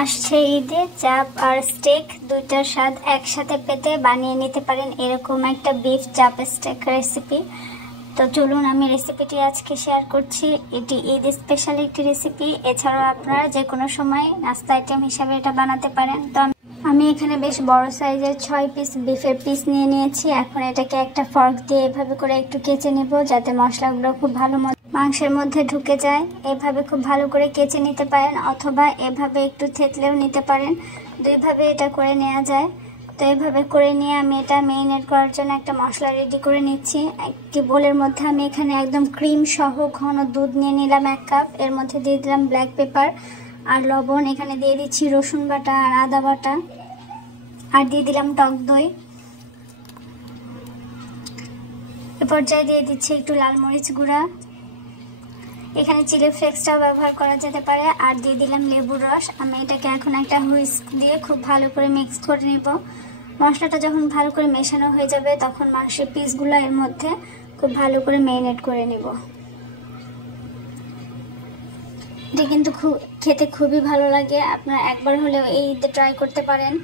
আসছে ঈদে চাপ আর স্টেক দুইটার স্বাদ একসাথে পেতে বানিয়ে নিতে পারেন এরকম একটা বিফ চাপ স্টেক রেসিপি। তো চলুন আমি রেসিপিটি আজকে শেয়ার করছি। এটি ঈদ স্পেশাল একটি রেসিপি। এছাড়াও আপনারা যে কোনো সময় নাস্তা আইটেম হিসাবে এটা বানাতে পারেন। তো আমি এখানে বেশ বড় সাইজের 6 পিস বিফের পিস নিয়ে নিয়েছি। এখন এটাকে একটা ফর্ক দিয়ে এভাবে করে একটু কেচে নেব, যাতে মশলাগুলো খুব ভালো মাংসের মধ্যে ঢুকে যায়। এভাবে খুব ভালো করে কেচে নিতে পারেন, অথবা এভাবে একটু থেতলেও নিতে পারেন। দুইভাবে এটা করে নেওয়া যায়। তো এভাবে করে নিয়ে আমি এটা মেরিনেট করার জন্য একটা মশলা রেডি করে নিচ্ছি। একটি বোলের মধ্যে আমি এখানে একদম ক্রিম সহ ঘন দুধ নিয়ে নিলাম 1 কাপ। এর মধ্যে দিয়ে দিলাম ব্ল্যাক পেপার আর লবণ। এখানে দিয়ে দিচ্ছি রসুন বাটা আর আদা বাটা, আর দিয়ে দিলাম টক দই। এ পর্যায়ে দিয়ে দিচ্ছি একটু লাল মরিচ গুঁড়া, এখানে চিলি ফ্লেক্সটাও ব্যবহার করা যেতে পারে, আর দিয়ে দিলাম লেবুর রস। আমি এটাকে এখন একটা হুইস্ক দিয়ে খুব ভালো করে মিক্স করে নেব। মশলাটা যখন ভালো করে মেশানো হয়ে যাবে, তখন মাংসের পিসগুলো এর মধ্যে খুব ভালো করে ম্যারিনেট করে নেব। এটা কিন্তু খেতে খুবই ভালো লাগে। আপনারা একবার হলেও এই ঈদে ট্রাই করতে পারেন।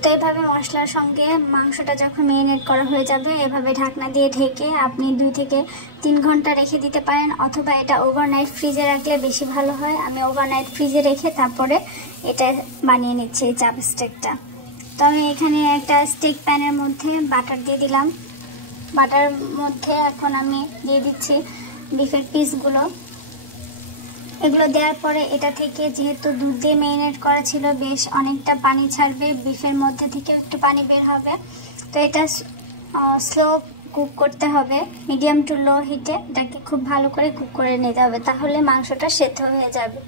তো এইভাবে মশলার সঙ্গে মাংসটা যখন মেরিনেট করা হয়ে যাবে, এভাবে ঢাকনা দিয়ে ঢেকে আপনি 2 থেকে 3 ঘন্টা রেখে দিতে পারেন, অথবা এটা ওভারনাইট ফ্রিজে রাখলে বেশি ভালো হয়। আমি ওভারনাইট ফ্রিজে রেখে তারপরে এটা বানিয়ে নিচ্ছি এই চাপ স্টেকটা। তো আমি এখানে একটা স্টিক প্যানের মধ্যে বাটার দিয়ে দিলাম। বাটার মধ্যে এখন আমি দিয়ে দিচ্ছি বিফের পিসগুলো। এগুলো দেওয়ার পরে এটা থেকে, যেহেতু দুধ দিয়ে মেরিনেট করা ছিল, বেশ অনেকটা পানি ছাড়বে, বিফের মধ্যে থেকে একটু পানি বের হবে। তো এটা স্লো কুক করতে হবে, মিডিয়াম টু লো হিটে এটাকে খুব ভালো করে কুক করে নিতে হবে, তাহলে মাংসটা সেদ্ধ হয়ে যাবে।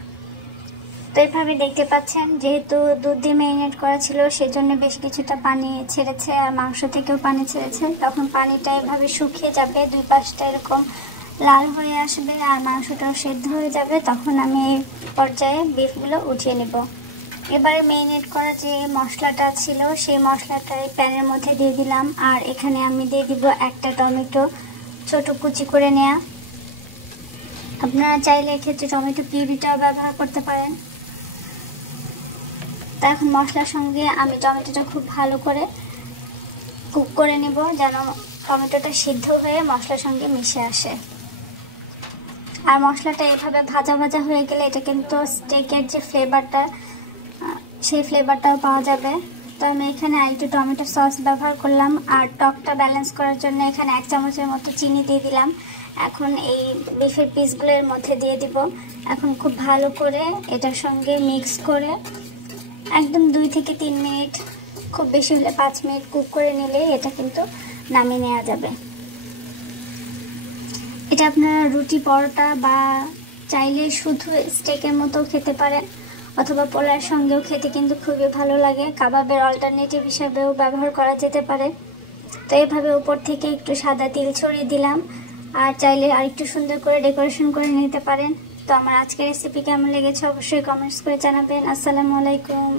তো এইভাবে দেখতে পাচ্ছেন, যেহেতু দুধ দিয়ে মেরিনেট করা ছিল, সেজন্য বেশ কিছুটা পানি ছেড়েছে, আর মাংস থেকেও পানি ছেড়েছে। তখন পানিটা এভাবে শুকিয়ে যাবে, 2 পাশটা এরকম লাল হয়ে আসবে আর মাংসটাও সেদ্ধ হয়ে যাবে। তখন আমি এই পর্যায়ে বিফগুলো উঠিয়ে নেব। এবারে মেরিনেট করা যে মশলাটা ছিল, সেই মশলাটা এই প্যানের মধ্যে দিয়ে দিলাম। আর এখানে আমি দিয়ে দিব একটা টমেটো ছোট কুচি করে নেওয়া। আপনারা চাইলে এক্ষেত্রে টমেটো পিউরিটাও ব্যবহার করতে পারেন। তা এখন মশলার সঙ্গে আমি টমেটোটা খুব ভালো করে কুক করে নেব, যেন টমেটোটা সিদ্ধ হয়ে মশলার সঙ্গে মিশে আসে। আর মশলাটা এভাবে ভাজা ভাজা হয়ে গেলে এটা কিন্তু স্টেকের যে ফ্লেভারটা, সেই ফ্লেভারটাও পাওয়া যাবে। তো আমি এখানে আরেকটু টমেটো সস ব্যবহার করলাম, আর টকটা ব্যালেন্স করার জন্য এখানে 1 চামচের মতো চিনি দিয়ে দিলাম। এখন এই বিফের পিসগুলো এর মধ্যে দিয়ে দিব। এখন খুব ভালো করে এটার সঙ্গে মিক্স করে একদম 2 থেকে 3 মিনিট, খুব বেশি হলে 5 মিনিট কুক করে নিলে এটা কিন্তু নামিয়ে নেওয়া যাবে। এটা আপনারা রুটি, পরোটা বা চাইলে শুধু স্টেকের মতো খেতে পারেন, অথবা পোলার সঙ্গেও খেতে কিন্তু খুবই ভালো লাগে। কাবাবের অল্টারনেটিভ হিসাবেও ব্যবহার করা যেতে পারে। তো এইভাবে উপর থেকে একটু সাদা তিল ছড়িয়ে দিলাম, আর চাইলে আরেকটু সুন্দর করে ডেকোরেশন করে নিতে পারেন। তো আমার আজকের রেসিপি কেমন লেগেছে অবশ্যই কমেন্টস করে জানাবেন। আসসালামু আলাইকুম।